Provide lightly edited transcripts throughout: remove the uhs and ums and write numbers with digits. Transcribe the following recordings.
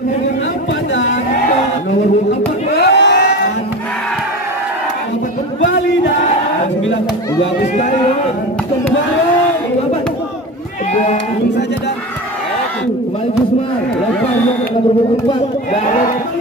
Nomor 4 dan nomor 4 kembali dan 9 bagus sekali kembali 8 saja dan kembali Jusmar lepas nomor 4 dan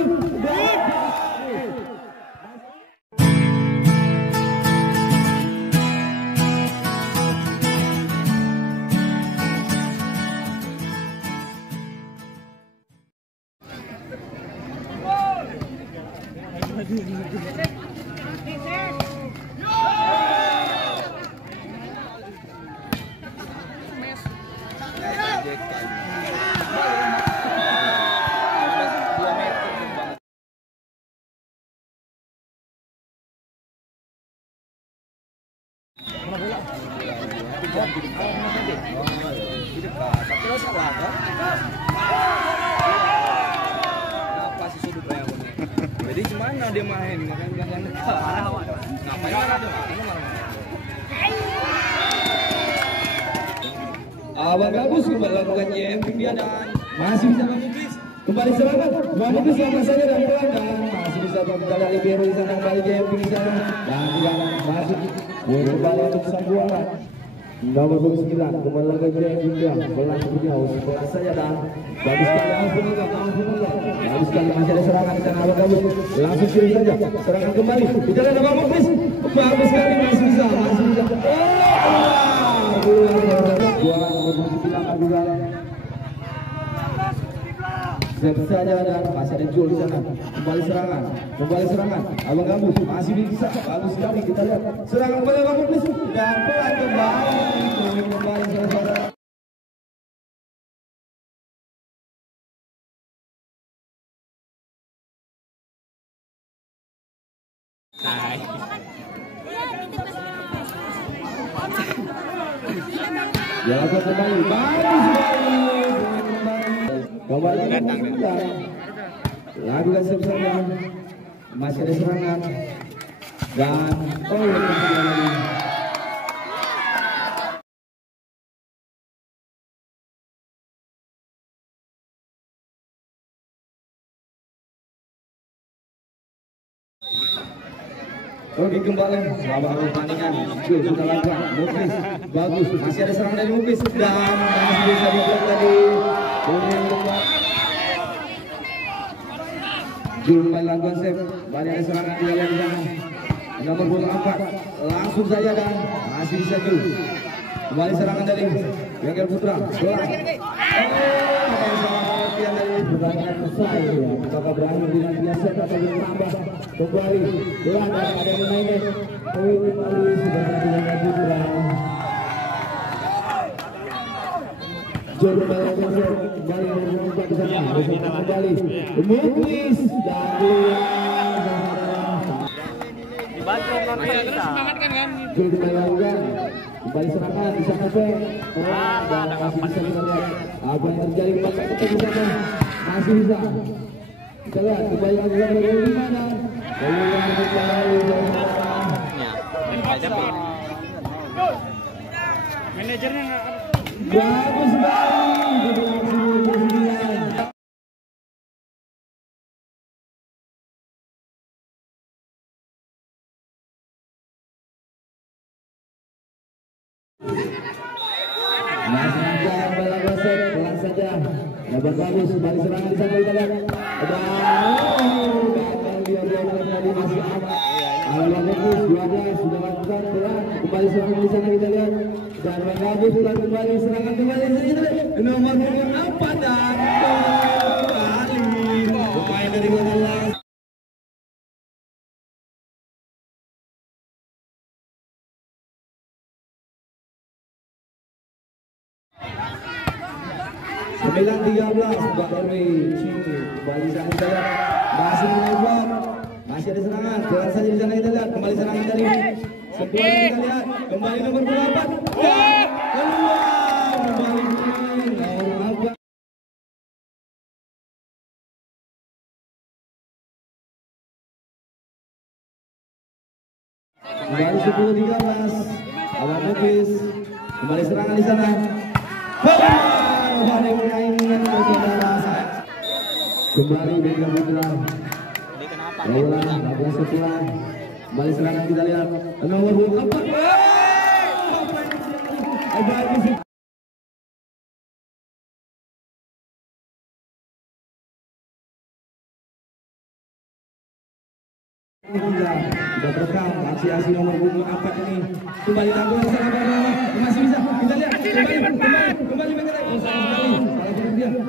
jadi gimana dia main kan ngapain Abang Gabus kembali lakukan JMP dia dan masih bisa mengikis kembali serangan mengikis sama saja dan pelan dan masih bisa kembali libero di sana kembali JMP di sana dan tidak masuk kembali untuk sang buangan nomor 9 kembali lakukan JMP dia pelan pelan saja dan bagus sekali bagus sekali masih ada serangan di sana Abang Gabus langsung kiri saja serangan kembali di jalan Abang Gabus bagus sekali masih bisa juara nomor 9 juga siap saja dan masih ada Jul di sana kembali serangan Abang Gabus masih bisa bagus sekali kita lihat serangan kembali Abang Gabus dan pelan kembali saudara. Jalan kembali, kembali datang lagu dan sebesarnya masih ada serangan dan Oke kembali selamat pertandingan Jul sudah lakukan Muklis bagus masih ada serangan dari Muklis dan masih bisa dibuat tadi Jul kembali lakukan save banyak ada serangan di dalam sana nomor 4 langsung saja dan masih bisa Jul kembali serangan dari Bengkel Putra bola pertandingan selesai apakah berakhir dengan biasa atau bertambah kembali bola ada United kembali sudah Bengkel Putra Jul kembali membuka ke sana kembali Muklis dan dibantu semangat kan Jul kembali lakukan kembali serangan bisa sampai dan masih bisa kita lihat apa yang terjadi di sana masih bisa kita lihat kembali lakukan bagaimana manajernya bagus sekali masih jalan bola gosek pelan saja dapat bagus balik serangan di sana kita lihat tadi masih aman bagus 12 sudah lakukan pelan kembali serangan di sana kita lihat dan bagus pelan kembali serangan kembali nomor 4 dan kembali pemain dari Bola Sembilan 13 Mbak Erwi kembali sana kita lihat masih melebar masih ada serangan jalan saja di sana kita lihat kembali serangan dari sebuah kita lihat kembali nomor 8 keluar kembali nomor 8 kembali 10-13 Abang Muklis kembali serangan di sana. Kembali Bengkel Putra. Bola 16 setelah. Kembali serangan kita lihat. Nomor 24. Bagus. Sudah terekam aksi-aksi nomor 24 ini. Kembali tampil masih bisa kita lihat kembali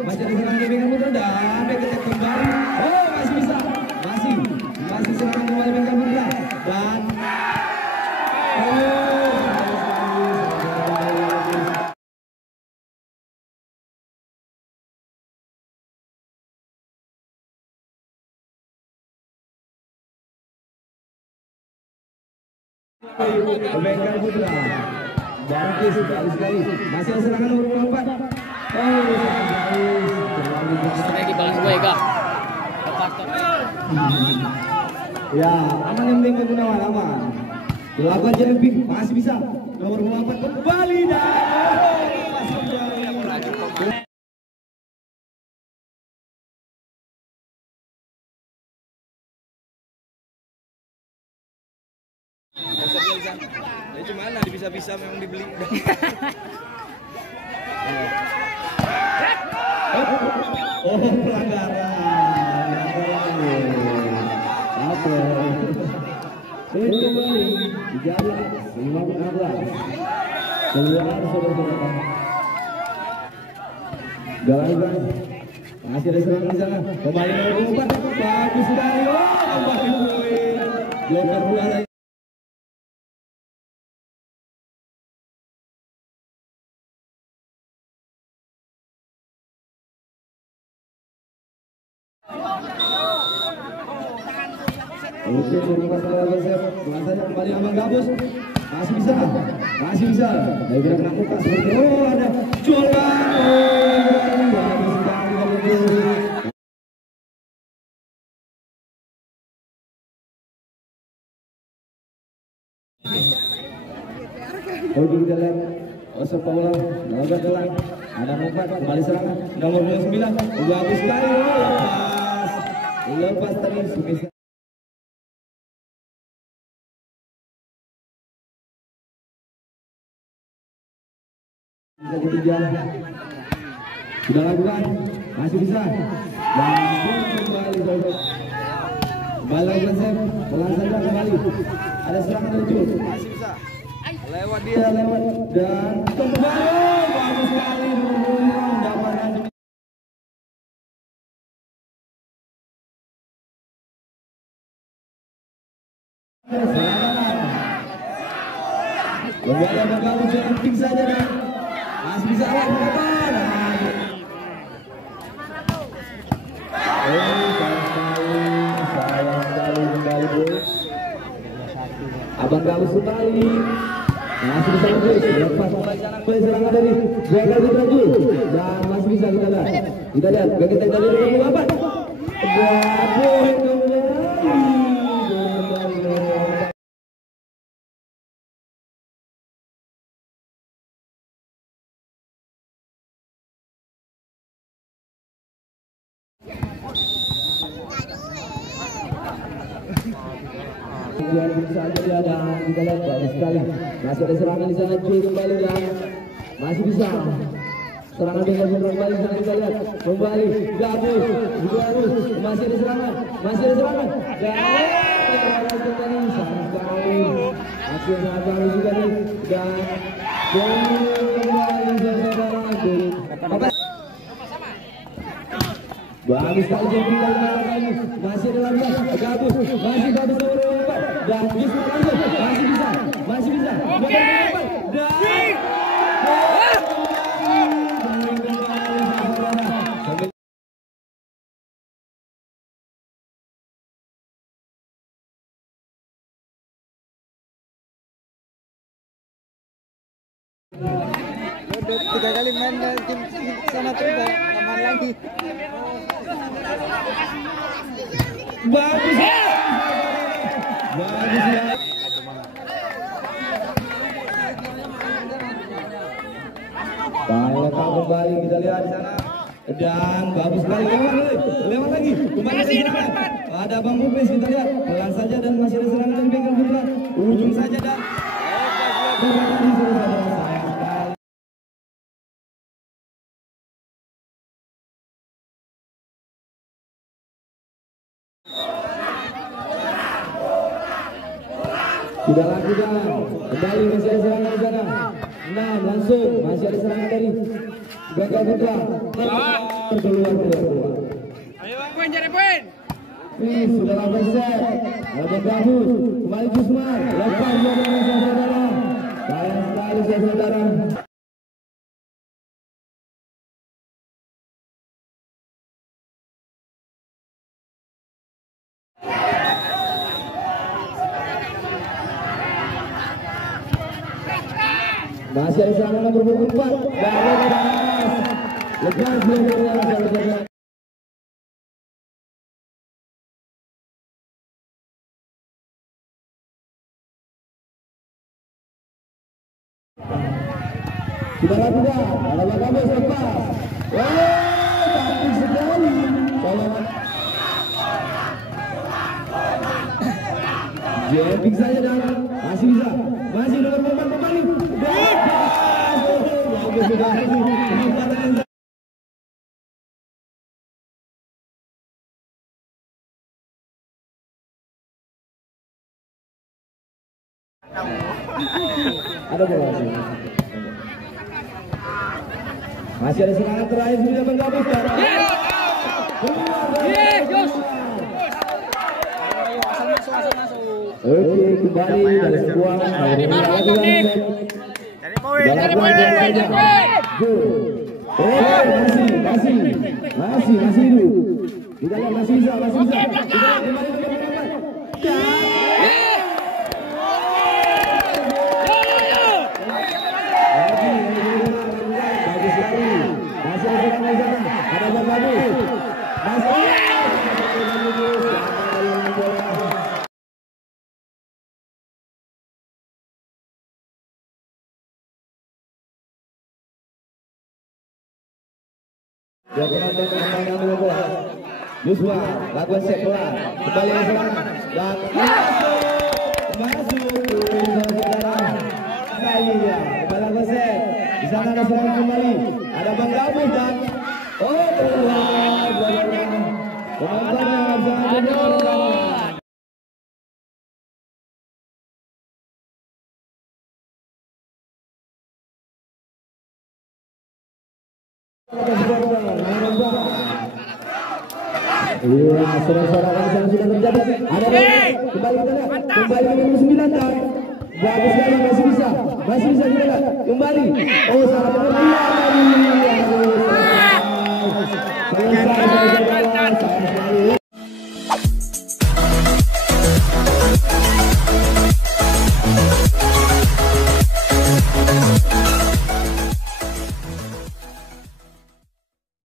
masih ada serangan Bengkel Putra dan Bengkel kembali. Oh masih bisa masih serangan kembali Bengkel Putra dan Bengkel Putra bagus sekali masih ada serangan nomor 24. Lagi balas gue ya, ya aman yang penting Gunawan aman. Dilakukan jumping masih bisa nomor 24 kembali dan itu mana bisa-bisa memang dibeli. Oh pelanggaran. Apa? Kembali dijaga 16. Keluar saudara-saudara. Galangan masih ada serangan di sana. Kembali nomor 4 bagus sekali. Oh kembali poin. Joker dua lagi. Oke, bahasanya kembali Abang Gabus masih bisa dari gerak muka seperti ada Jolan bagus sekali kali ini. Oke kita lihat Osok Paula Noga Gelang ada 4 kembali serangan nomor 29 bagus sekali lepas tadi Sukesa. Ketiga sudah lakukan masih bisa dan kembali lagi pelan saja kembali ada serangan lucu Masih bisa. Lewat dia lewat dan kembali bagus sekali mendapatkan kembali Abang Gabus jumping saja dan masih bisa lakukan. Sayang sekali kembali bos. Abang Gabus kembali masih bisa lepas serangan dari Bengkel Putra dan masih bisa kita lihat kita dari apa? Poin kembali. Bisa aja dia dan kita lihat bagus sekali masih ada serangan di sana kembali dan masih bisa serangan Bengkel Putra kembali di sana kita lihat kembali Gabus masih ada serangan dan aksi yang sangat bagus juga nih dan kembali saudara bagus sekali jumping kali masih ada lagi Gabus masih bagus dan masih bisa Tiga kali main tim sana terus main lagi. Bagus ya. Kembali kita lihat di sana. Dan bagus sekali lewat lagi. Kembali ke serangan. Ada Bang Muklis, kita lihat pelan saja dan masih ada serangan dari Bengkel Putra. Ujung saja dan sudah lakukan kembali masih ada serangan di sana. 6 langsung masih ada serangan dari Bengkel Putra. Keluar. Ayo Bang Poin, cari poin. Sudah lakukan set. Ada bagus. Kembali Jusman. Lepas dia dengan saudara. Sayang sekali saudara. Masih ada serangan nomor 24. Lepas dia dengan saudara. Sudah lakukan, ada Bagabes lepas. Cantik sekali. Jepik saja dan masih bisa. Masih nomor 4 kembali. Bagus sekali. Ada bola sih. Masih ada serangan terakhir sudah Bagabes. Oke, kembali dari sebuah masih hidup. Kita lihat masih bisa. Dia penonton bola. Yuswa lakukan set bola. Kembali ke serangan dan masuk. Saudara. Kembali ke set. Di sana ada serangan kembali. Ada Bang Gabus dan penontonnya sangat benar. Iya, saudara-saudara yang sudah terjadi. Ada kembali ke sana, kembali ke nomor 9 dan bagus sekali masih bisa kita lihat kembali. Oh, salah benar. Selesai.